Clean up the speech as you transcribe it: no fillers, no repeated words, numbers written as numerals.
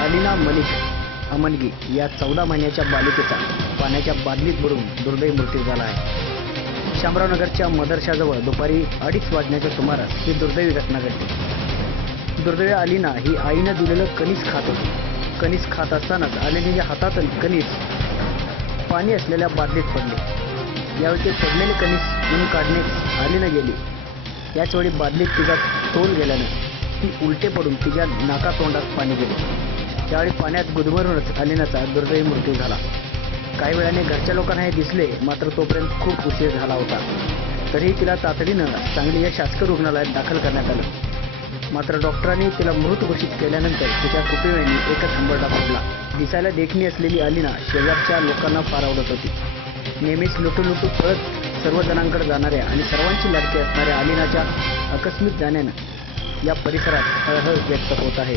अलिना मलिक अमनगी या 14 महिन्याच्या बालिकेचा पाण्याच्या बादलीत बुडून दुर्दैवी मृत्यू झाला आहे। शामरावनगरच्या मदरशाजवळ दुपारी 2:30 वाजण्याच्या सुमारास ही दुर्दैवी घटना घडली। दुर्दैवी अलिना ही आईने दिलेलं कणीस खात होती। कणीस खात असतानाच अलिनाच्या हातातून कणीस पाणी असलेल्या बादलीत पडले। यावेळी ते पडलेले कणीस म्हणून काढण्यास अलिना गेली। याचवेळी बादलीत तिचा तोल गेल्याने ती उलटे पडून तिच्या नाकातोंडात पाणी गेले। त्यावेळी पाण्यात गुदमरूनच अलिनाचा दुर्दैवी मृत्यू झाला। काही वेळाने घरच्या लोकांना हे दिसले, मात्र तोपर्यंत खूप उशीर झाला होता। तरीही तिला तातडीनं सांगली या शासकीय रुग्णालयात दाखल करण्यात आलं। मात्र डॉक्टरांनी तिला मृत घोषित केल्यानंतर तिच्या कुटुंबियांनी एकच हंबरडा फोडला। दिसायला देखणी असलेली अलिना शेजारच्या लोकांना फार आवडत होती। नेहमीच लुटू पळत सर्वजणांकडे जाणाऱ्या आणि सर्वांची लाडकी असणाऱ्या अलिनाच्या आकस्मिक जाण्यानं या परिसरात हळहळ व्यक्त होत आहे।